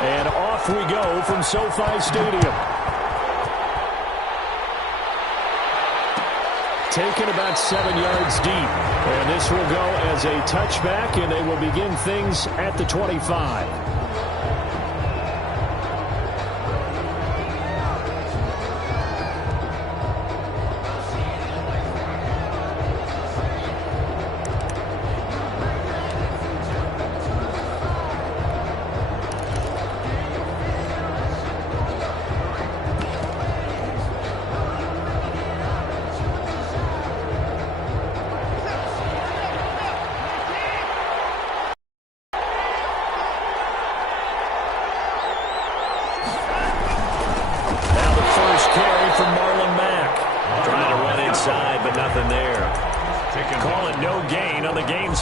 And off we go from SoFi Stadium. Taken about 7 yards deep. And this will go as a touchback, and they will begin things at the 25.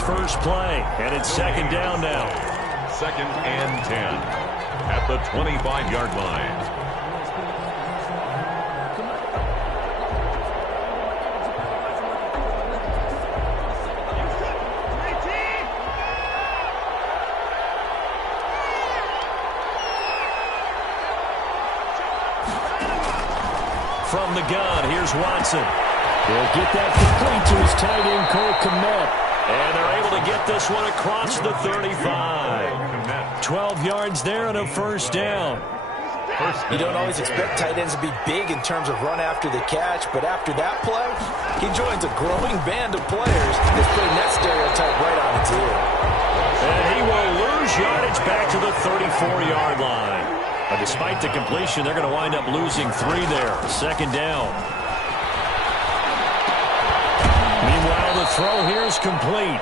First play, and it's second down now. 2nd and 10 at the 25-yard line. From the gun, here's Watson. He'll get that complete to his tight end, Cole Kmet. And they're able to get this one across the 35. 12 yards there and a first down. You don't always expect tight ends to be big in terms of run after the catch, but after that play, he joins a growing band of players that's putting that stereotype right on its ear. And he will lose yardage back to the 34-yard line. But despite the completion, they're going to wind up losing 3 there. Second down. Meanwhile, the throw here is complete.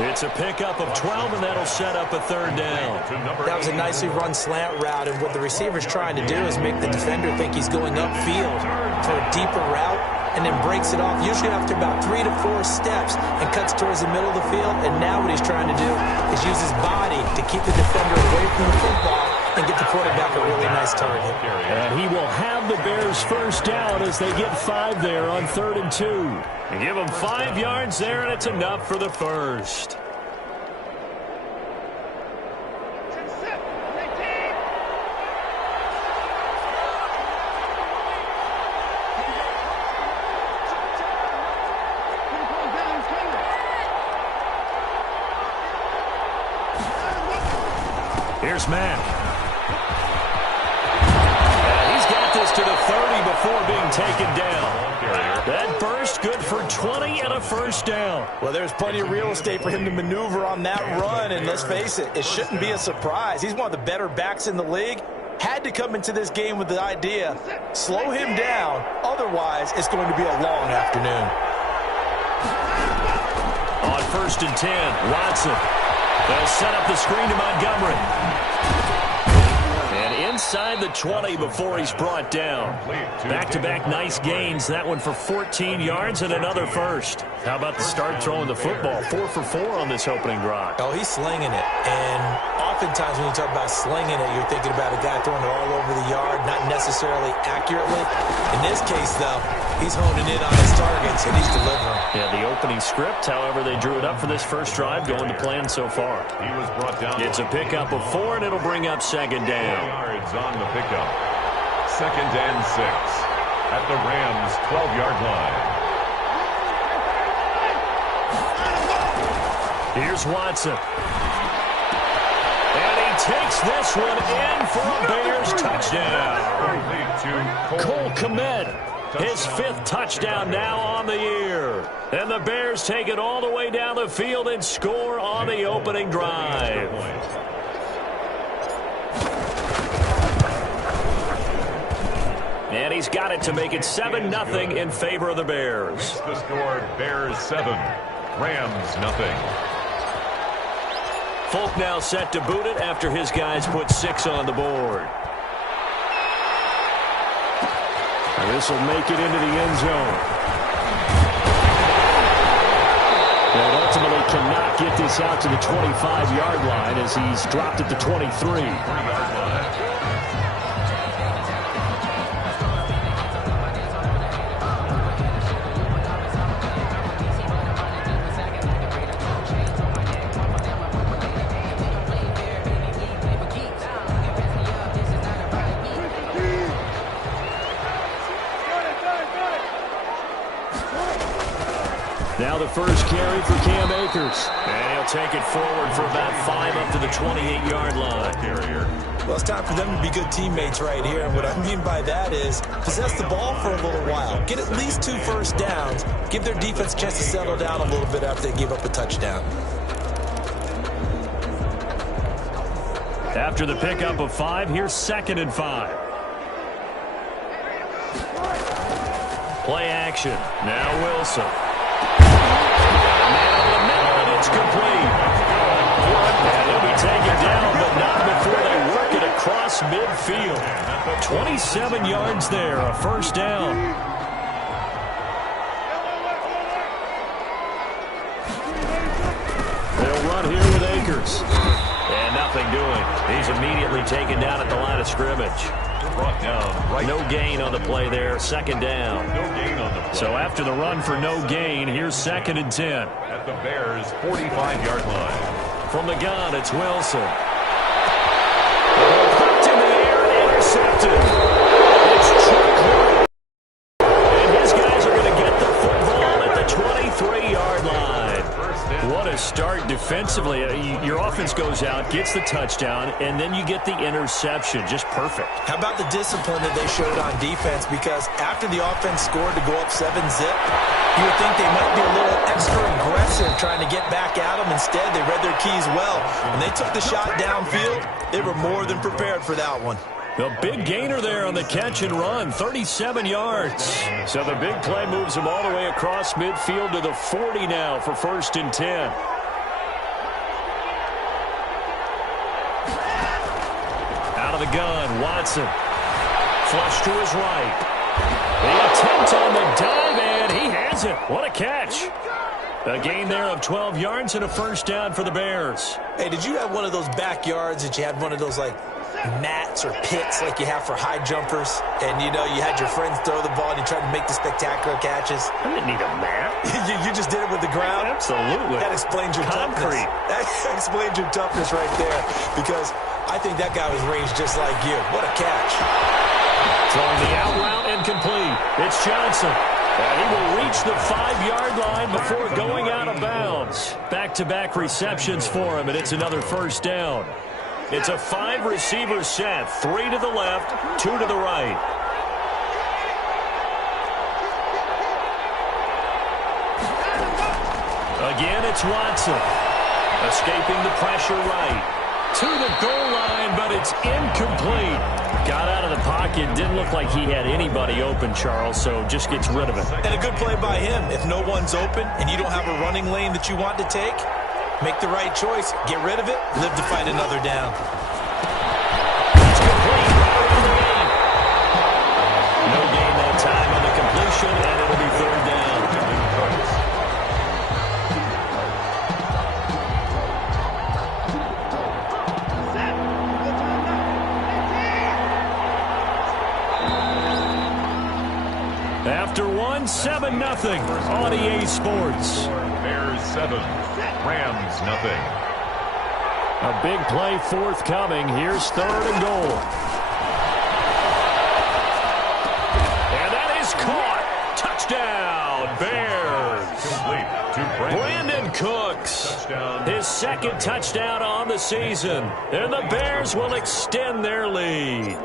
It's a pickup of 12, and that'll set up a third down. That was a nicely run slant route, and what the receiver's trying to do is make the defender think he's going upfield for a deeper route, and then breaks it off, usually after about 3 to 4 steps, and cuts towards the middle of the field. And now what he's trying to do is use his body to keep the defender away from the football and get the quarterback a really nice target. And he will have the Bears first down as they get 5 there on 3rd and 2. And give them 5 yards there, and it's enough for the first. Here's Mack. He's got this to the 30 before being taken down. That burst good for 20 and a first down. Well, there's plenty of real estate for him to maneuver on that run, and let's face it, it shouldn't be a surprise. He's one of the better backs in the league. Had to come into this game with the idea, slow him down, otherwise it's going to be a long afternoon. On 1st and 10, Watson. They'll set up the screen to Montgomery. And inside the 20 before he's brought down. Back-to-back nice gains. That one for 14 yards and another first. How about the start throwing the football? 4 for 4 on this opening drive. Oh, he's slinging it. And oftentimes when you talk about slinging it, you're thinking about a guy throwing it all over the yard, not necessarily accurately. In this case, though, he's honing in on his targets, and he's delivering. Yeah, the opening script, however, they drew it up for this first drive, going to plan so far. He was brought down. It's a pickup of 4, and it'll bring up second down. Yards on the pickup. 2nd and 6 at the Rams' 12-yard line. Here's Watson. And he takes this one in for a Bears touchdown. Cole Kmet, his 5th touchdown now on the year. And the Bears take it all the way down the field and score on the opening drive. And he's got it to make it 7-0 in favor of the Bears. The score, Bears 7, Rams 0. Folk now set to boot it after his guys put 6 on the board. And this will make it into the end zone. And ultimately cannot get this out to the 25-yard line as he's dropped at the 23. Now the first carry for Cam Akers. And he'll take it forward for about 5 up to the 28-yard line. Well, it's time for them to be good teammates right here. And what I mean by that is possess the ball for a little while. Get at least 2 first downs. Give their defense a chance to settle down a little bit after they give up a touchdown. After the pickup of 5, here's 2nd and 5. Play action. Now Wilson. Man over the middle, and it's complete. And he'll be taken down, but not before they work it across midfield. 27 yards there, a first down. They'll run here with Akers. And nothing doing. He's immediately taken down at the line of scrimmage. Brought down right. No gain on the play there, 2nd down. No gain on the play. So after the run for no gain, here's 2nd and 10. At the Bears' 45-yard line. From the gun, it's Wilson. Popped in the air and intercepted. It's Chiraq. And his guys are going to get the football at the 23-yard line. What a start defensively. Your offense goes out, gets the touchdown, and then you get the interception. Just perfect. How about the discipline that they showed on defense? Because after the offense scored to go up 7-zip, you would think they might be a little extra aggressive trying to get back at them. Instead, they read their keys well. When they took the shot downfield, they were more than prepared for that one. The big gainer there on the catch and run, 37 yards. So the big play moves him all the way across midfield to the 40 now for 1st and 10. Out of the gun, Watson. Flush to his right. The attempt on the dive, and he has it. What a catch. A gain there of 12 yards and a first down for the Bears. Hey, did you have one of those backyards that you had one of those, like, mats or pits like you have for high jumpers, and you know you had your friends throw the ball and you tried to make the spectacular catches? I didn't need a mat. you just did it with the ground? Absolutely. That explains your concrete. That explains your toughness right there, because I think that guy was raised just like you. What a catch. Throwing the out route and complete. It's Johnson. And he will reach the 5-yard line before going out of bounds. Back-to-back receptions for him, and it's another first down. It's a 5-receiver set, 3 to the left, 2 to the right. Again, it's Watson. Escaping the pressure right. To the goal line, but it's incomplete. Got out of the pocket. Didn't look like he had anybody open, Charles, so just gets rid of it. And a good play by him. If no one's open and you don't have a running lane that you want to take, make the right choice. Get rid of it. Live to fight another down. It's complete. No gain that time on the completion, and it'll be 3rd down. After 7-0 on EA Sports. Bears 7, Rams nothing. A big play forthcoming. Here's 3rd and goal. And that is caught. Touchdown, Bears. Complete to Brandon Cooks. Touchdown. His 2nd touchdown on the season. And the Bears will extend their lead.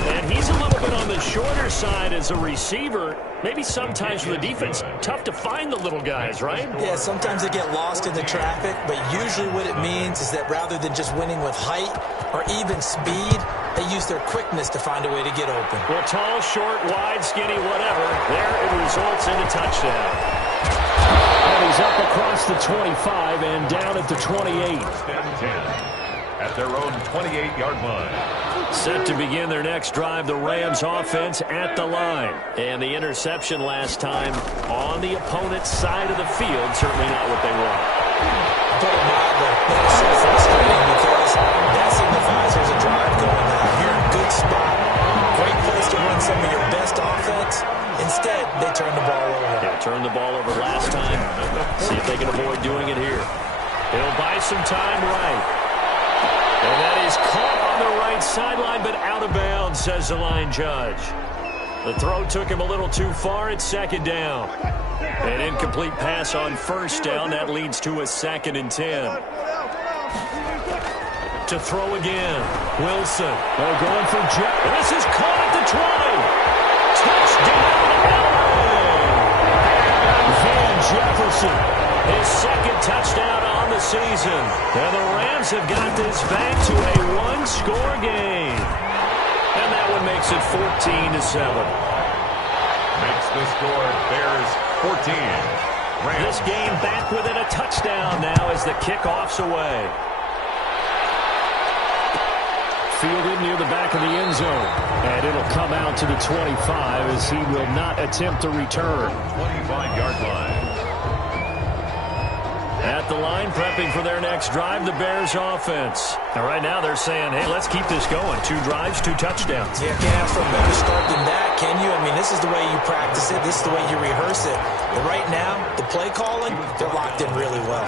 And he's a little bit on the shorter side as a receiver. Maybe sometimes for the defense, tough to find the little guys, right? Yeah, sometimes they get lost in the traffic, but usually what it means is that rather than just winning with height or even speed, they use their quickness to find a way to get open. Well, tall, short, wide, skinny, whatever, there it results in a touchdown. And he's up across the 25 and down at the 28. 10 at their own 28-yard line. Set to begin their next drive, the Rams offense at the line. And the interception last time on the opponent's side of the field, certainly not what they want. Put it mildly, that is so frustrating because that signifies there's a drive going on. You're in a good spot, great place to run some of your best offense. Instead, they turn the ball over. Yeah, turned the ball over last time. See if they can avoid doing it here. He'll buy some time right. And that is caught on the right sideline, but out of bounds, says the line judge. The throw took him a little too far. It's second down. An incomplete pass on first down. That leads to a 2nd and 10. To throw again. Wilson. They're going for Jeff. This is caught at the 20. Touchdown, LA. Van Jefferson. His 2nd touchdown on the season. And the Rams have got this back to a one-score game. And that one makes it 14-7. Makes the score Bears 14. Rams. This game back within a touchdown now as the kickoff's away. Fielded near the back of the end zone. And it'll come out to the 25 as he will not attempt to return. 25-yard line. At the line, prepping for their next drive, the Bears offense. And right now they're saying, hey, let's keep this going. 2 drives, 2 touchdowns. Yeah, can't ask for a better start than that, can you? I mean, this is the way you practice it. This is the way you rehearse it. But right now, the play calling, they're locked in really well.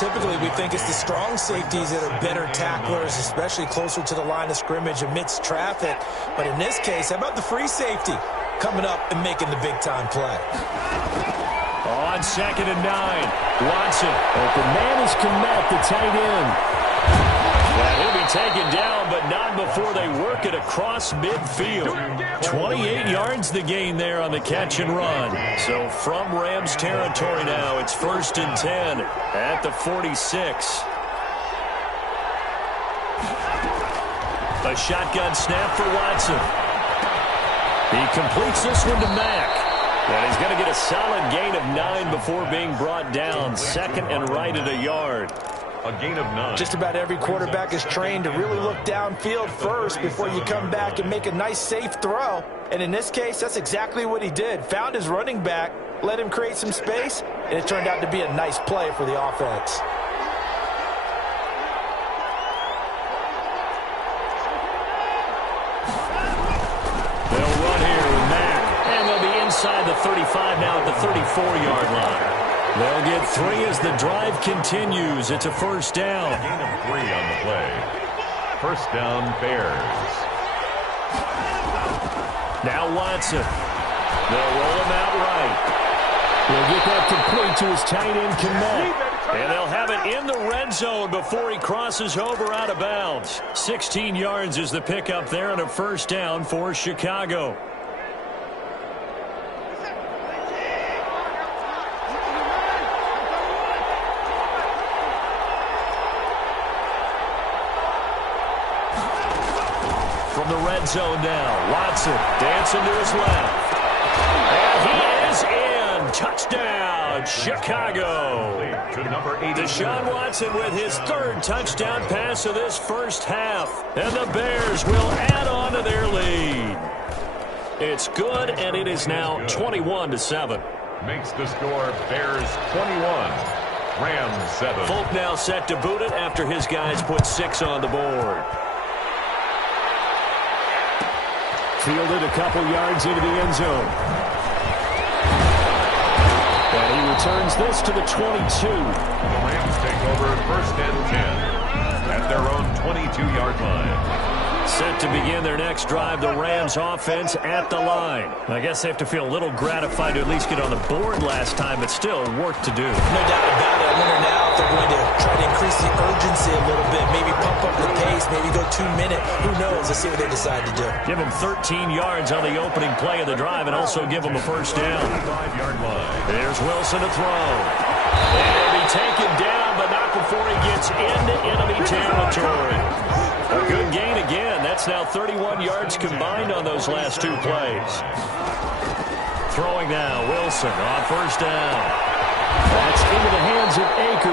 Typically, we think it's the strong safeties that are better tacklers, especially closer to the line of scrimmage amidst traffic. But in this case, how about the free safety coming up and making the big-time play? On 2nd and 9, Watson. Open man is Komet, the tight end. And he'll be taken down, but not before they work it across midfield. 28 yards the gain there on the catch and run. So from Rams territory now, it's 1st and 10 at the 46. A shotgun snap for Watson. He completes this one to Mack. And he's going to get a solid gain of 9 before being brought down. 2nd and right at a yard. A gain of 9. Just about every quarterback is trained to really look downfield first before you come back and make a nice, safe throw. And in this case, that's exactly what he did. Found his running back, let him create some space, and it turned out to be a nice play for the offense. They'll run here with Mack. And they'll be inside the 35 now at the 34-yard line. They'll get 3 as the drive continues. It's a 1st down. A gain of 3 on the play. 1st down, Bears. Now Watson. They'll roll him out right. He'll get that complete to his tight end, Komet. And they'll have it in the red zone before he crosses over out of bounds. 16 yards is the pickup there and a 1st down for Chicago. From the red zone now, Watson dancing to his left. And he is in. Touchdown, Chicago. To number 80. Deshaun Watson with his 3rd touchdown pass of this first half. And the Bears will add on to their lead. It's good, and it is now 21-7. Makes the score Bears 21. Rams 7. Folk now set to boot it after his guys put 6 on the board. Fielded a couple yards into the end zone. And he returns this to the 22. The Rams take over 1st and 10 at their own 22-yard line. Set to begin their next drive, the Rams offense at the line. I guess they have to feel a little gratified to at least get on the board last time, but still work to do. No doubt about it. I wonder now if they're going to try to increase the urgency a little bit, maybe pump up the pace, maybe go 2-minute. Who knows? Let's see what they decide to do. Give them 13 yards on the opening play of the drive and also give them a 1st down. 5-yard line. There's Wilson to throw. And he'll be taken down, but not before he gets into enemy territory. A good gain again. That's now 31 yards combined on those last 2 plays. Throwing now, Wilson on 1st down. That's into the hands of Akers.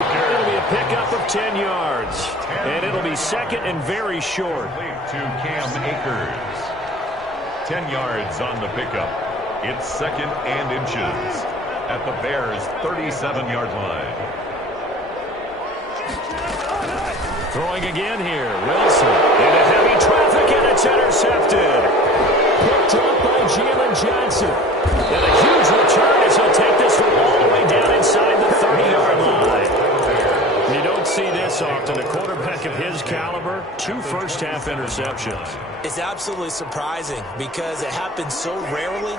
It'll be a pickup of 10 yards. And it'll be 2nd and very short. To Cam Akers. 10 yards on the pickup. It's 2nd and inches at the Bears' 37-yard line. Throwing again here. Wilson into heavy traffic, and it's intercepted. Picked up by Jalen Johnson. And a huge return as he'll take this one all the way down inside the 30-yard line. You don't see this this often. A quarterback of his caliber, 2 first-half interceptions. It's absolutely surprising because it happens so rarely.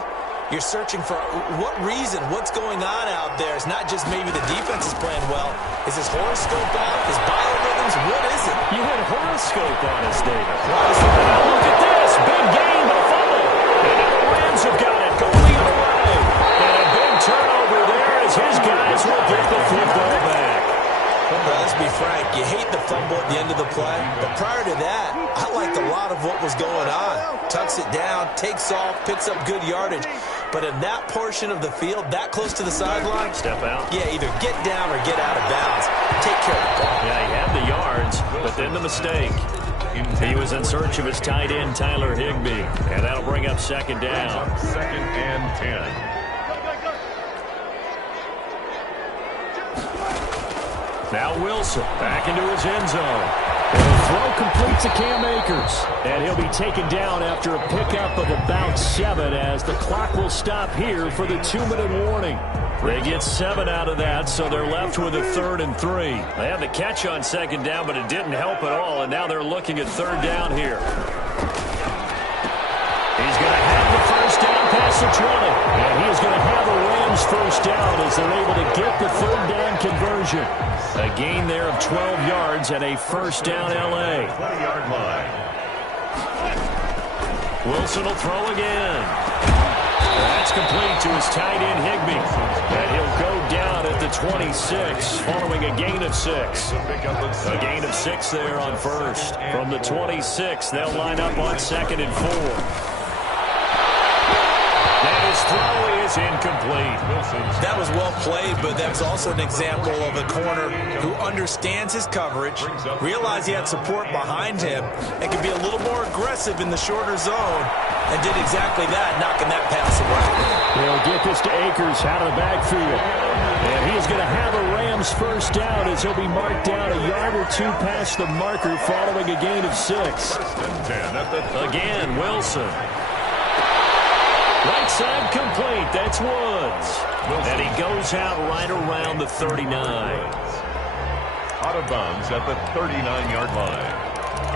You're searching for what reason, what's going on out there. It's not just maybe the defense is playing well. Is his horoscope off? His biorhythms? What is it? You had a horoscope on us, David. Now look at this. Big gain, but a fumble. And now the Rams have got it going the other way. And a big turnover there as his guys will get the football back. Well, let's be frank. You hate the fumble at the end of the play. But prior to that, I liked a lot of what was going on. Tucks it down, takes off, picks up good yardage. But in that portion of the field, that close to the sideline, step out. Yeah, either get down or get out of bounds. Take care of the ball. Yeah, he had the yards, but then the mistake. He was in search of his tight end, Tyler Higbee. And that'll bring up second down. Second and 10. Now Wilson back into his end zone. And the throw complete to Cam Akers. And he'll be taken down after a pickup of about 7 as the clock will stop here for the 2-minute warning. They get 7 out of that, so they're left with a 3rd and 3. They had the catch on second down, but it didn't help at all, and now they're looking at 3rd down here. He's going to have the first down past the 20. And he is going to have the Rams first down as they're able to get the 3rd down conversion. A gain there of 12 yards and a first down L.A. 20-yard line. Wilson will throw again. That's complete to his tight end, Higbee. And he'll go down at the 26 following a gain of 6. A gain of 6 there on first. From the 26, they'll line up on 2nd and 4. His throw is incomplete. That was well played, but that's also an example of a corner who understands his coverage, realized he had support behind him, and could be a little more aggressive in the shorter zone, and did exactly that, knocking that pass away. They'll get this to Akers out of the backfield. And he is going to have a Rams first down as he'll be marked down a yard or 2 past the marker following a gain of 6. Again, Wilson. Right side complete. That's Woods. And he goes out right around the 39. Out of bounds at the 39-yard line.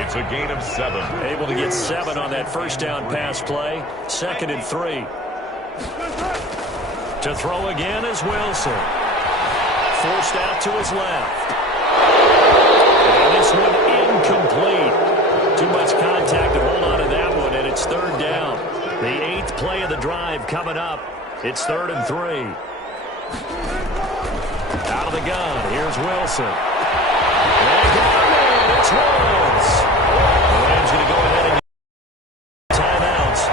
It's a gain of 7. Able to get 7 on that first down pass play. 2nd and 3. To throw again is Wilson. Forced out to his left. And this one incomplete. Too much contact to hold on to that one, and it's 3rd down. The 8th play of the drive coming up. It's 3rd and 3. Out of the gun. Here's Wilson. And again, it's Woods. The Rams going to go ahead and get timeouts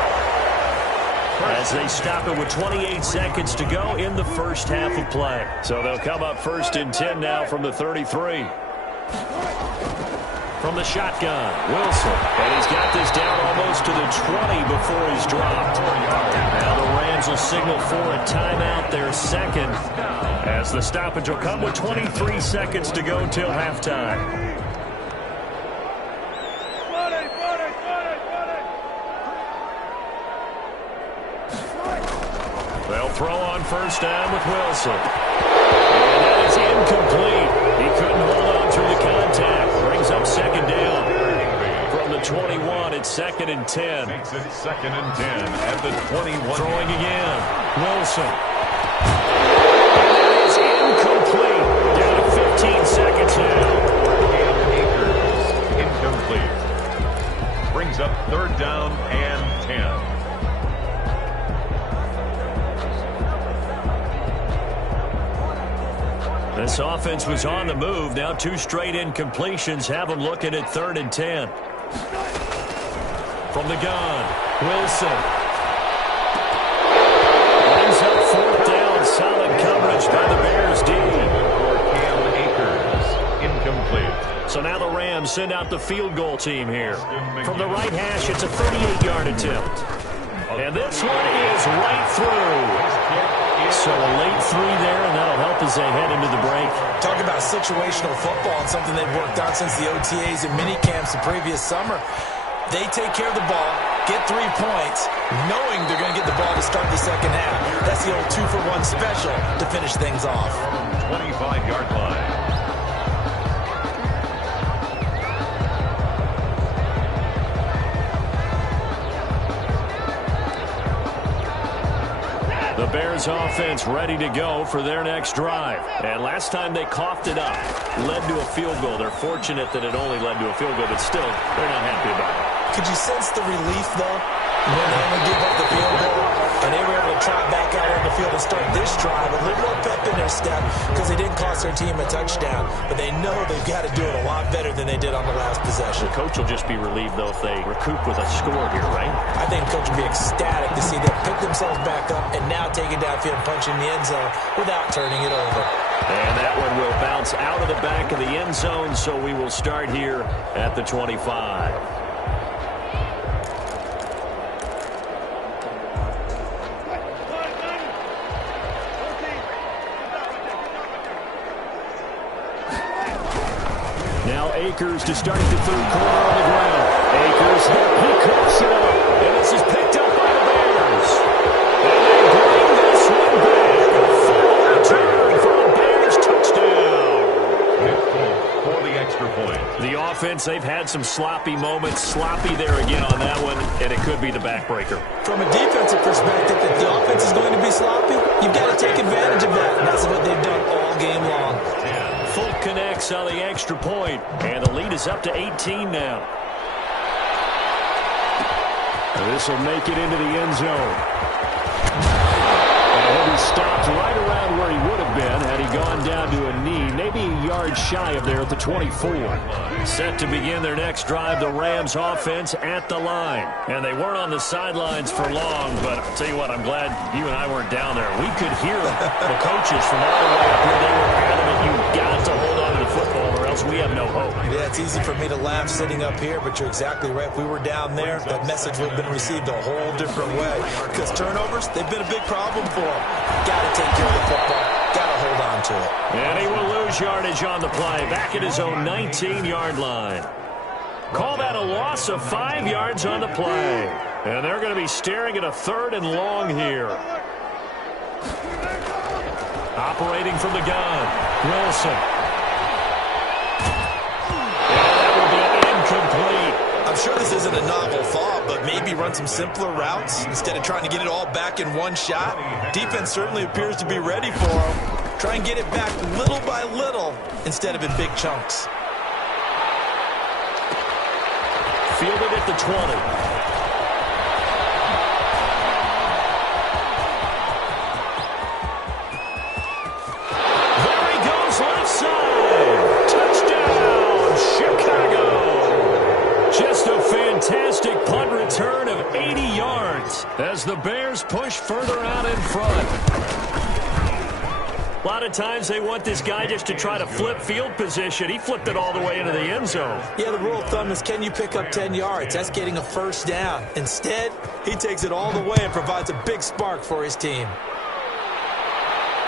as they stop it with 28 seconds to go in the first half of play. So they'll come up 1st and 10 now from the 33. From the shotgun, Wilson. And he's got this down almost to the 20 before he's dropped. Now the Rams will signal for a timeout, their 2nd, as the stoppage will come with 23 seconds to go till halftime. They'll throw on first down with Wilson. And that is incomplete. He couldn't hold on through the contact. Brings up 2nd down. From the 21, it's 2nd and 10. Makes it 2nd and 10 at the 21. Throwing again. Wilson. And that is incomplete. Down to 15 seconds now. Akers, incomplete. Brings up 3rd down and 10. This offense was on the move. Now 2 straight incompletions have them looking at 3rd and 10. From the gun, Wilson. Brings up 4th down. Solid coverage by the Bears D. Cam Akers, incomplete. So now the Rams send out the field goal team here. From the right hash, it's a 38-yard attempt. And this one is right through. So a late 3 there, and that'll help as they head into the break. Talk about situational football and something they've worked on since the OTAs and minicamps the previous summer. They take care of the ball, get 3 points, knowing they're going to get the ball to start the second half. That's the old 2-for-1 special to finish things off. 25-yard line. the Bears offense ready to go for their next drive. And last time they coughed it up, led to a field goal. They're fortunate that it only led to a field goal, but still, they're not happy about it. Could you sense the relief, though, when they only give up the field goal and they were able to trot back out on the field and start this drive, a little more pep in their step because they didn't cost their team a touchdown, but they know they've got to do it a lot better than they did on the last possession. The coach will just be relieved, though, if they recoup with a score here, right? I think the coach will be ecstatic to see them pick themselves back up and now take it downfield and punch in the end zone without turning it over. And that one will bounce out of the back of the end zone, so we will start here at the 25. Now Akers to start the third quarter on the ground. Akers, he coughs it up, and this is picked up by the Bears. And they bring this one back. A full return for a Bears touchdown. For the extra point. The offense, they've had some sloppy moments. Sloppy there again on that one, and it could be the backbreaker. From a defensive perspective, if the offense is going to be sloppy, you've got to take advantage of that, and that's what they've done all game long. Folk connects on the extra point, and the lead is up to 18 now. This will make it into the end zone. And he'll be stopped right around where he would have been had he gone down to a knee, maybe a yard shy of there at the 24. Set to begin their next drive, the Rams offense at the line. And they weren't on the sidelines for long, but I'll tell you what, I'm glad you and I weren't down there. We could hear the coaches from all the way up here. They were adamant, you've got to hold on to the football or else we have no hope. Yeah, it's easy for me to laugh sitting up here, but you're exactly right. If we were down there, that message would have been received a whole different way. Because turnovers, they've been a big problem for them. Got to take care of the football. Got to hold on to it. And he will lose yardage on the play. Back at his own 19-yard line. Call that a loss of 5 yards on the play. And they're going to be staring at a 3rd and long here. Operating from the gun, Wilson. I'm sure this isn't a novel thought, but maybe run some simpler routes instead of trying to get it all back in one shot. Defense certainly appears to be ready for him. Try and get it back little by little instead of in big chunks. Fielded at the 20. Fantastic punt return of 80 yards as the Bears push further out in front. A lot of times they want this guy just to try to flip field position. He flipped it all the way into the end zone. Yeah, the rule of thumb is, can you pick up 10 yards? That's getting a first down. Instead, he takes it all the way and provides a big spark for his team.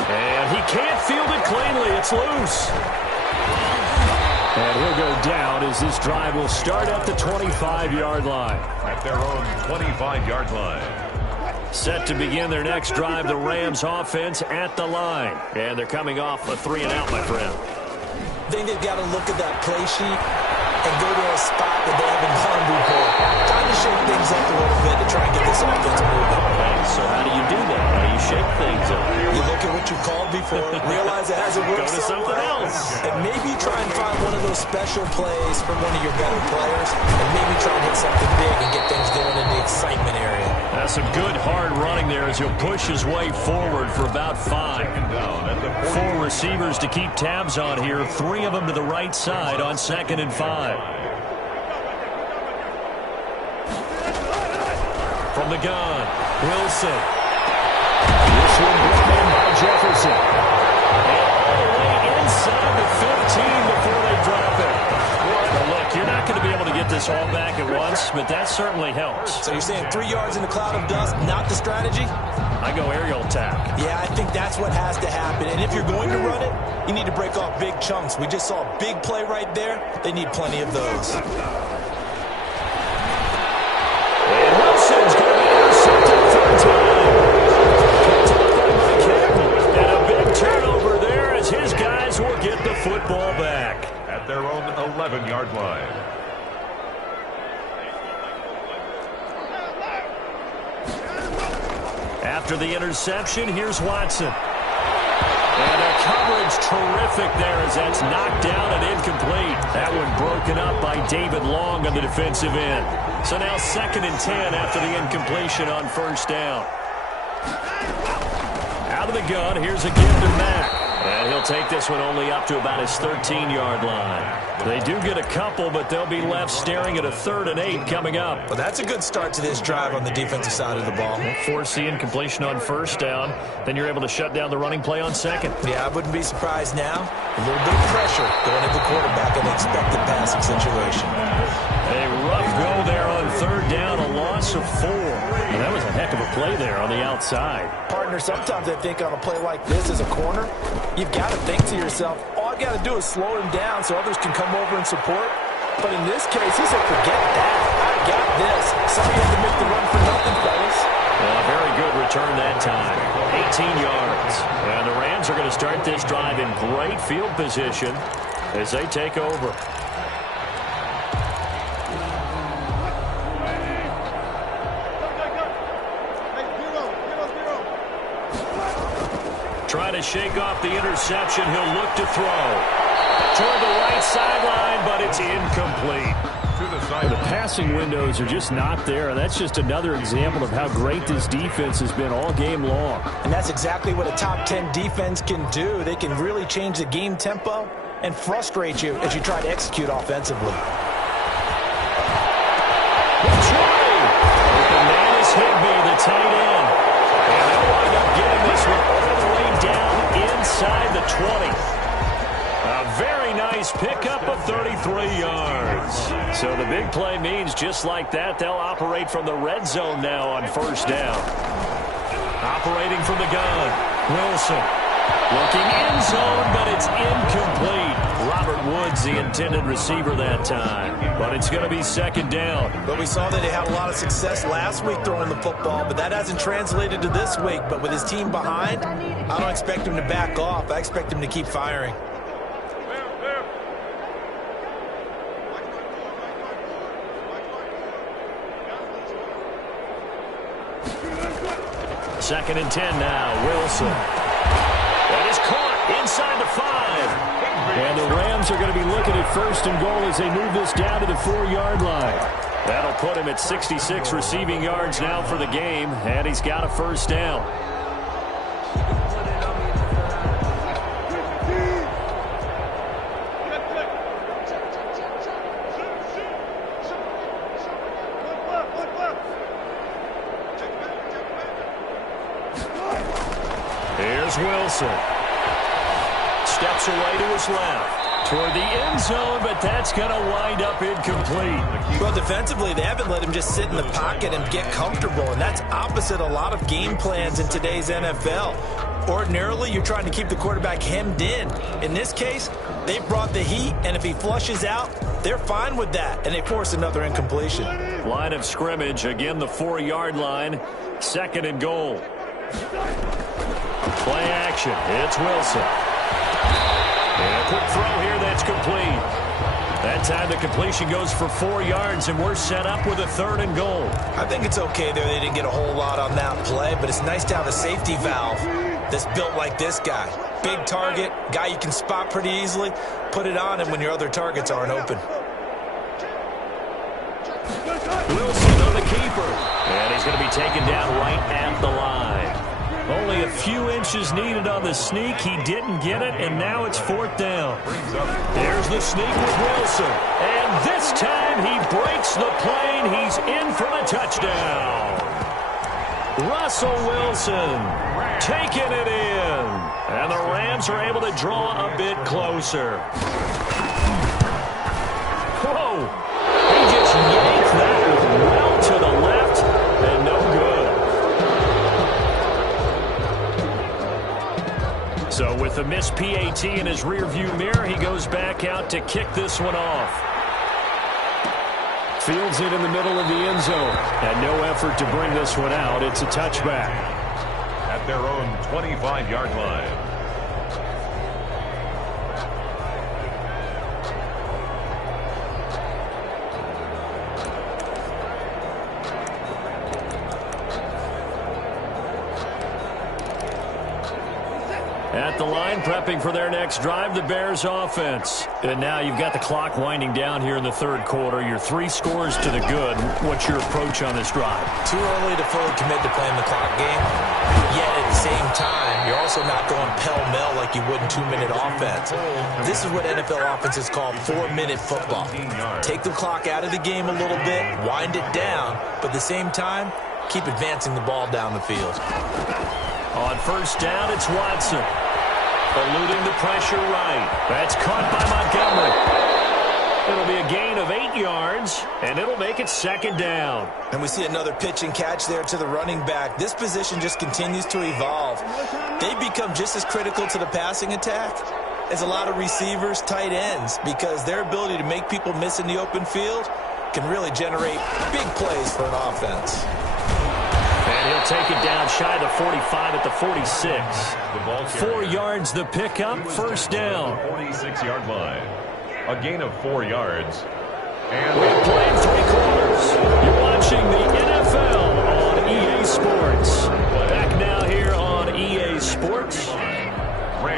And he can't field it cleanly. It's loose. And he'll go down as this drive will start at the 25-yard line. At their own 25-yard line. Set to begin their next drive, the Rams offense at the line. And they're coming off a 3-and-out, my friend. I think they've got to look at that play sheet and go to a spot that they haven't gone before. Time to shake things up a little bit to try and get this offense moving. Okay, so how do you do that? How do you shake things up? You look at what you called before, realize it hasn't worked. Go to something else. And maybe try and find one of those special plays from one of your better players, and maybe try and hit something big and get things going in the excitement area. That's some good hard running there as he'll push his way forward for about 5. 4 receivers to keep tabs on here. 3 of them to the right side on 2nd and 5. From the gun, Wilson. This one brought in by Jefferson. And all the way inside the 15 before they drop it. Well, look, you're not going to be able to get this all back at once, but that certainly helps. So you're saying 3 yards in a cloud of dust, not the strategy? I go aerial attack. Yeah, I think that's what has to happen. And if you're going to run it, you need to break off big chunks. We just saw a big play right there. They need plenty of those. And Wilson's going to be intercepted 3rd time. Picked up by Mike Hackman. And a big turnover there as his guys will get the football back. At their own 11-yard line. After the interception, here's Watson. And a coverage terrific there as that's knocked down and incomplete. That one broken up by David Long on the defensive end. So now 2nd and 10 after the incompletion on first down. Out of the gun, here's a give to Mack. And he'll take this one only up to about his 13-yard line. They do get a couple, but they'll be left staring at a 3rd and 8 coming up. Well, that's a good start to this drive on the defensive side of the ball. Force the incompletion on first down. Then you're able to shut down the running play on 2nd. Yeah, I wouldn't be surprised now. A little bit of pressure going at the quarterback in the expected passing situation. A rough go there on 3rd down, a loss of 4. And that was a heck of a play there on the outside. Partner, sometimes I think on a play like this as a corner, you've got to think to yourself, all I've got to do is slow him down so others can come over and support. But in this case, he said, forget that. I got this. Somebody had to make the run for nothing, fellas. Well, very good return that time. 18 yards. And the Rams are going to start this drive in great field position as they take over. Trying to shake off the interception. He'll look to throw. Toward the right sideline, but it's incomplete. The passing windows are just not there. That's just another example of how great this defense has been all game long. And that's exactly what a top 10 defense can do. They can really change the game tempo and frustrate you as you try to execute offensively. The man is Higbee, the tight end. And they'll wind up getting this one all the way down inside the 20. A very nice pickup of 33 yards. So the big play means just like that, they'll operate from the red zone now on first down. Operating from the gun, Wilson. Looking end zone, but it's incomplete. Robert Woods, the intended receiver that time. But it's going to be 2nd down. But we saw that he had a lot of success last week throwing the football, but that hasn't translated to this week. But with his team behind, I don't expect him to back off. I expect him to keep firing. Second and 10 now. Wilson. That is caught inside the 5. And the Rams are going to be looking at 1st and goal as they move this down to the 4-yard line. That'll put him at 66 receiving yards now for the game, and he's got a 1st down. Here's Wilson. Steps away to his left. Toward the end zone, but that's going to wind up incomplete. Well, defensively, they haven't let him just sit in the pocket and get comfortable, and that's opposite a lot of game plans in today's NFL. Ordinarily, you're trying to keep the quarterback hemmed in. In this case, they brought the heat, and if he flushes out, they're fine with that, and they force another incompletion. Line of scrimmage, again the 4-yard line, 2nd and goal. Play action. It's Wilson. And a quick throw here that's complete. That time the completion goes for 4 yards, and we're set up with a 3rd and goal. I think it's okay there. They didn't get a whole lot on that play, but it's nice to have a safety valve that's built like this guy. Big target, guy you can spot pretty easily. Put it on him when your other targets aren't open. Wilson on the keeper. And he's going to be taken down right at the line. Only a few inches needed on the sneak. He didn't get it, and now it's 4th down. There's the sneak with Wilson. And this time he breaks the plane. He's in for the touchdown. Russell Wilson taking it in. And the Rams are able to draw a bit closer. Whoa! He just yanked that well to the left, and no good. So with the missed PAT in his rearview mirror, he goes back out to kick this one off. Fields it in the middle of the end zone. And no effort to bring this one out. It's a touchback. At their own 25-yard line. at the line, prepping for their next drive, the Bears offense. And now you've got the clock winding down here in the third quarter. You're 3 scores to the good. What's your approach on this drive? Too early to fully commit to playing the clock game. Yet at the same time, you're also not going pell-mell like you would in 2-minute offense. This is what NFL offenses call 4-minute football. Take the clock out of the game a little bit, wind it down, but at the same time, keep advancing the ball down the field. On first down, it's Watson. Eluding the pressure right. That's caught by Montgomery. It'll be a gain of 8 yards, and it'll make it second down. And we see another pitch and catch there to the running back. This position just continues to evolve. They've become just as critical to the passing attack as a lot of receivers, tight ends, because their ability to make people miss in the open field can really generate big plays for an offense. And he'll take it down shy of the 45 at the 46. 4 yards the pickup, first down. 46-yard line. A gain of 4 yards. And we're playing 3 quarters. You're watching the NFL on EA Sports. Back now here on EA Sports.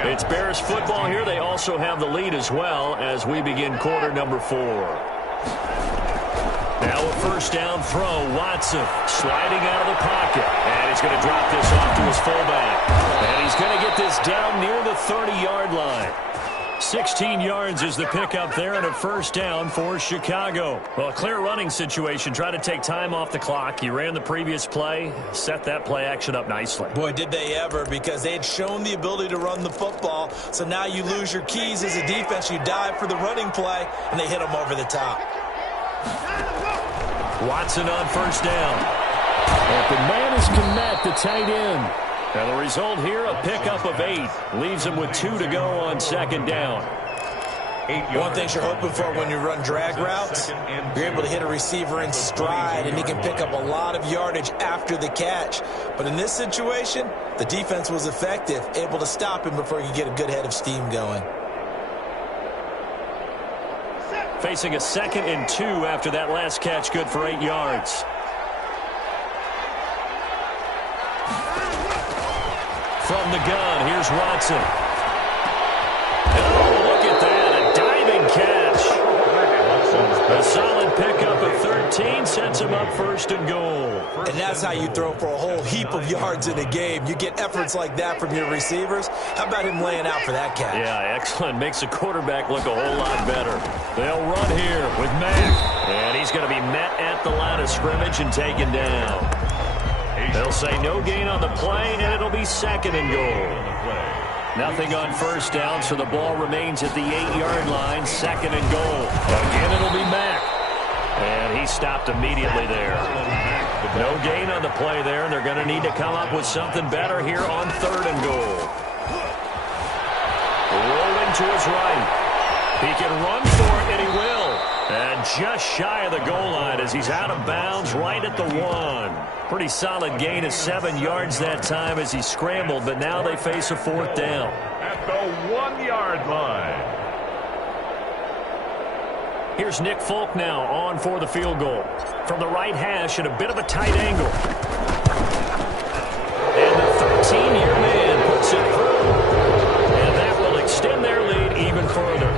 It's Bears football here. They also have the lead as well as we begin quarter number 4. Now a first down throw. Watson sliding out of the pocket. And he's going to drop this off to his fullback. And he's going to get this down near the 30-yard line. 16 yards is the pickup there, and a first down for Chicago. Well, a clear running situation. Try to take time off the clock. You ran the previous play, set that play action up nicely. Boy, did they ever, because they had shown the ability to run the football. So now you lose your keys as a defense. You dive for the running play, and they hit them over the top. Watson on first down. Open man is Kmet, the tight end. Now the result here, a pickup of 8. Leaves him with 2 to go on second down. One thing you're hoping for when you run drag routes, you're able to hit a receiver in stride, and he can pick up a lot of yardage after the catch. But in this situation, the defense was effective, able to stop him before he could get a good head of steam going. Facing a 2nd and 2 after that last catch, good for 8 yards. From the gun, here's Watson. Oh, look at that, a diving catch. A solid pickup of 13 sets him up first and goal. And that's how you throw for a whole heap of yards in a game. You get efforts like that from your receivers. How about him laying out for that catch? Yeah, excellent. Makes the quarterback look a whole lot better. They'll run here with Mack. And he's going to be met at the line of scrimmage and taken down. They'll say no gain on the play, and it'll be second and goal. Nothing on first down, so the ball remains at the 8-yard line, second and goal. Again, it'll be Mack. And he stopped immediately there. No gain on the play there, and they're going to need to come up with something better here on third and goal. Rolling to his right. He can run for it, and he will. And just shy of the goal line as he's out of bounds right at the 1. Pretty solid gain of 7 yards that time as he scrambled, but now they face a 4th down. At the 1-yard line. Here's Nick Folk now on for the field goal. From the right hash at a bit of a tight angle. And the 13-year man puts it through. And that will extend their lead even further.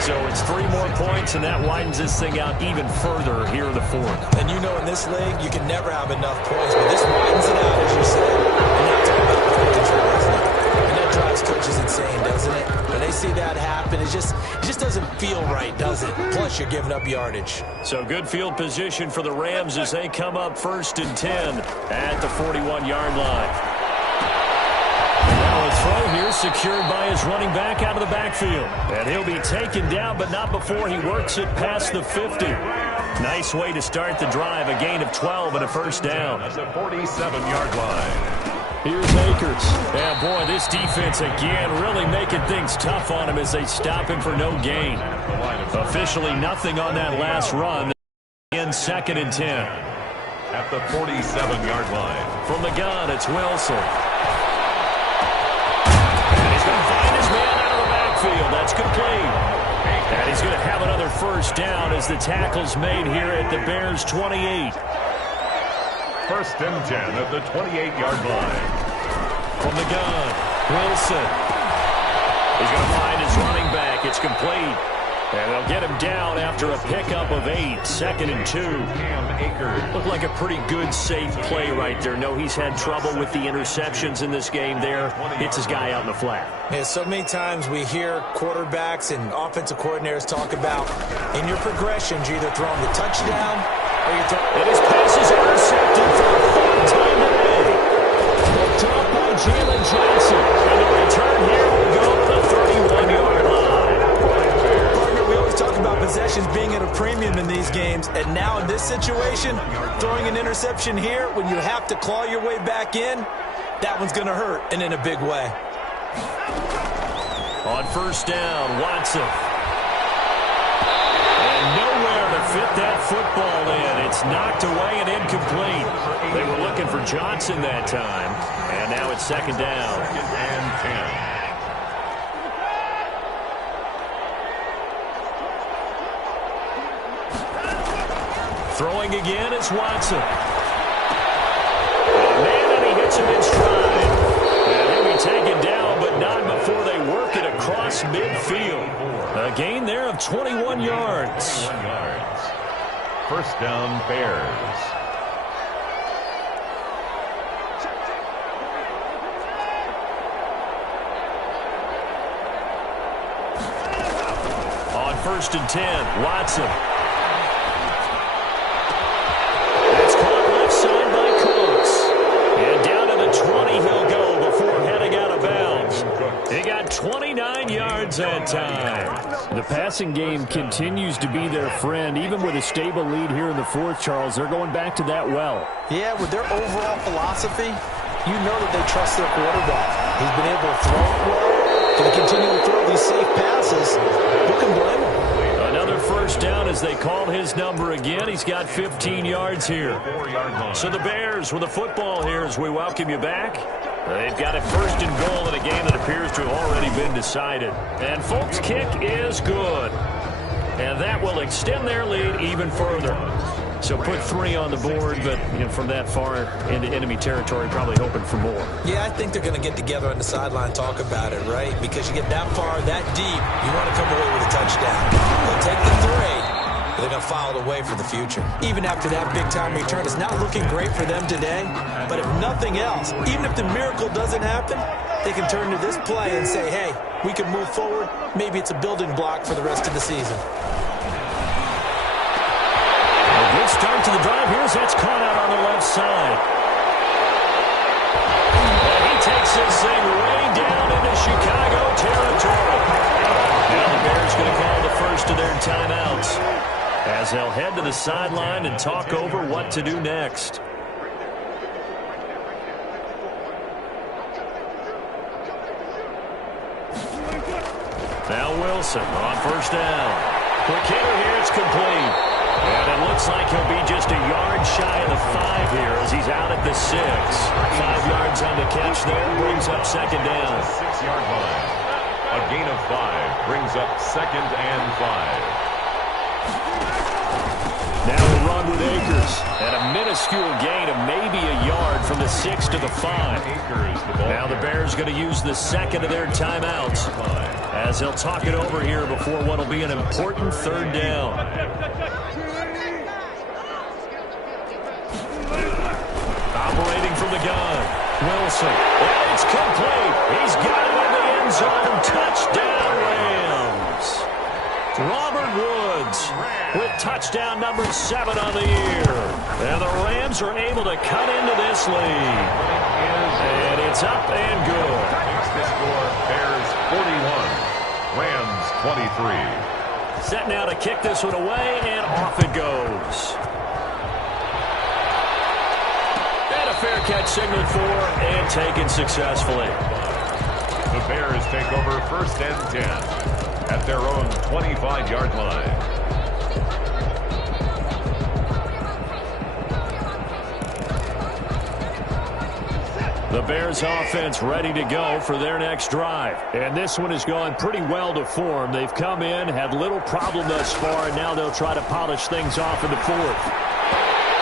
So it's 3 more points, and that widens this thing out even further here in the 4th. And you know in this league, you can never have enough points, but this widens it out, as you said. And that's all about clock control, isn't it? And that drives coaches insane, doesn't it? When they see that happen, it just doesn't feel right, does it? Plus, you're giving up yardage. So good field position for the Rams as they come up 1st and 10 at the 41-yard line. Now a throw here secured by his running back out of the backfield. And he'll be taken down, but not before he works it past the 50. Nice way to start the drive. A gain of 12 and a first down. That's a 47-yard line. Here's Akers. And boy, this defense again really making things tough on him as they stop him for no gain. Officially nothing on that last run. In 2nd and 10. At the 47-yard line. From the gun, it's Wilson. He's going to find his man out of the backfield. That's complete. And he's going to have another first down as the tackle's made here at the Bears' 28. 1st and 10 at the 28-yard line. From the gun, Wilson. He's going to find his running back. It's complete. And they'll get him down after a pickup of 8, 2nd and 2. Looked like a pretty good, safe play right there. No, he's had trouble with the interceptions in this game there. Hits his guy out in the flat. Yeah, so many times we hear quarterbacks and offensive coordinators talk about in your progressions, you're either throwing the touchdown or you're throwing... And his pass is intercepted for the 3rd time today. Picked up by Jalen Johnson. And the return here will go to the 31-yard line. Talk about possessions being at a premium in these games, and now in this situation, throwing an interception here when you have to claw your way back in, that one's going to hurt, and in a big way. On 1st down, Watson. And nowhere to fit that football in. It's knocked away and incomplete. They were looking for Johnson that time, and now it's 2nd down. 2nd and 10. Throwing again is Watson. And he hits him in stride. And he'll be taken down, but not before they work it across midfield. A gain there of 21 yards. 21 yards. 1st down, Bears. On 1st and 10, Watson. Side by Cooks. And down to the 20 he'll go before heading out of bounds. He got 29 yards that time. The passing game continues to be their friend. Even with a stable lead here in the 4th, Charles, they're going back to that well. Yeah, with their overall philosophy, you know that they trust their quarterback. He's been able to throw it well. Going to continue to throw these safe passes. Who can blame him? Another 1st down as they call his number again. He's got 15 yards here. So the Bears with the football here as we welcome you back. They've got it 1st and goal in a game that appears to have already been decided. And Folks' kick is good. And that will extend their lead even further. So put 3 on the board, but from that far into enemy territory, probably hoping for more. Yeah, I think they're going to get together on the sideline and talk about it, right? Because you get that far, that deep, you want to come away with a touchdown. They'll take the 3, but they're going to file it away for the future. Even after that big-time return, it's not looking great for them today. But if nothing else, even if the miracle doesn't happen, they can turn to this play and say, hey, we can move forward. Maybe it's a building block for the rest of the season. Good start to the drive. Here's that's caught out on the left side. And he takes this thing way down into Chicago territory. Now the Bears going to call the first of their timeouts as they'll head to the sideline and talk over what to do next. Now Wilson on 1st down. Quick hitter here. It's complete. And it looks like he'll be just a yard shy of the 5 here as he's out at the 6. 5 yards on the catch there brings up 2nd down. 6-yard line. A gain of 5 brings up 2nd and 5. Now a run with Akers. And a minuscule gain of maybe a yard from the 6 to the 5. Now the Bears going to use the 2nd of their timeouts as they'll talk it over here before what will be an important 3rd down. Operating from the gun, Wilson. And it's complete. He's got it in the end zone. Touchdown, Rams. Robert Woods with touchdown number 7 on the year. And the Rams are able to cut into this lead. And it's up and good. Makes the score Bears 41, Rams 23. Set now to kick this one away, and off it goes. And a fair catch signaled for and taken successfully. The Bears take over 1st and 10 at their own 25-yard line. The Bears offense ready to go for their next drive. And this one has gone pretty well to form. They've come in, had little problem thus far, and now they'll try to polish things off in the 4th.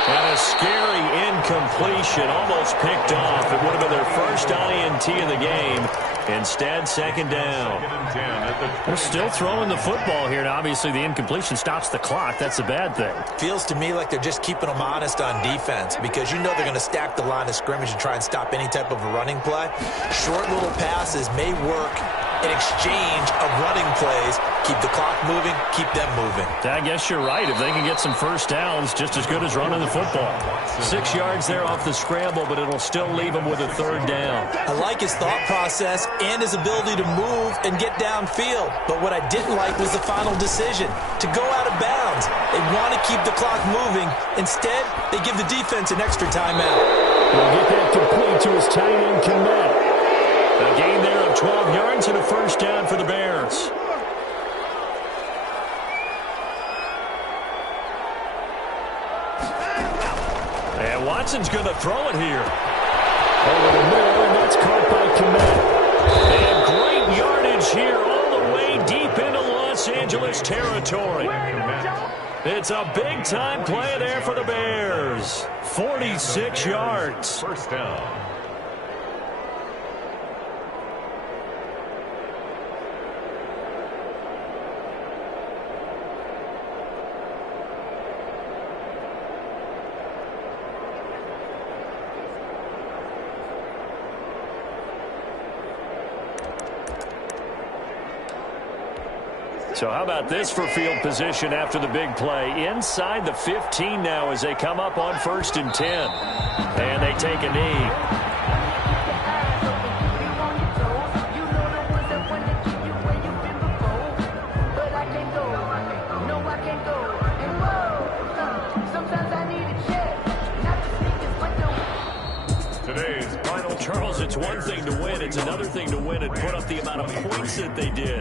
And a scary incompletion, almost picked off. It would have been their first INT of the game. Instead, second down. They're still throwing the football here, and obviously the incompletion stops the clock. That's a bad thing. Feels to me like they're just keeping them honest on defense because you know they're going to stack the line of scrimmage and try and stop any type of a running play. Short little passes may work in exchange of running plays. Keep the clock moving, keep them moving. I guess you're right. If they can get some first downs, just as good as running the football. 6 yards there off the scramble, but it'll still leave him with a third down. I like his thought process and his ability to move and get downfield. But what I didn't like was the final decision, to go out of bounds. They want to keep the clock moving. Instead, they give the defense an extra timeout. He'll get that complete to his tight end, Komet. A gain there of 12 yards and a first down for the Bears. And Watson's going to throw it here. Over the middle, and that's caught by Komet. And great yardage here all the way deep into Los Angeles territory. It's a big-time play there for the Bears. 46 yards. First down. So how about this for field position after the big play? Inside the 15 now as they come up on 1st and 10. And they take a knee. Today's final. Charles, it's one thing to win. It's another thing to win and put up the amount of points that they did.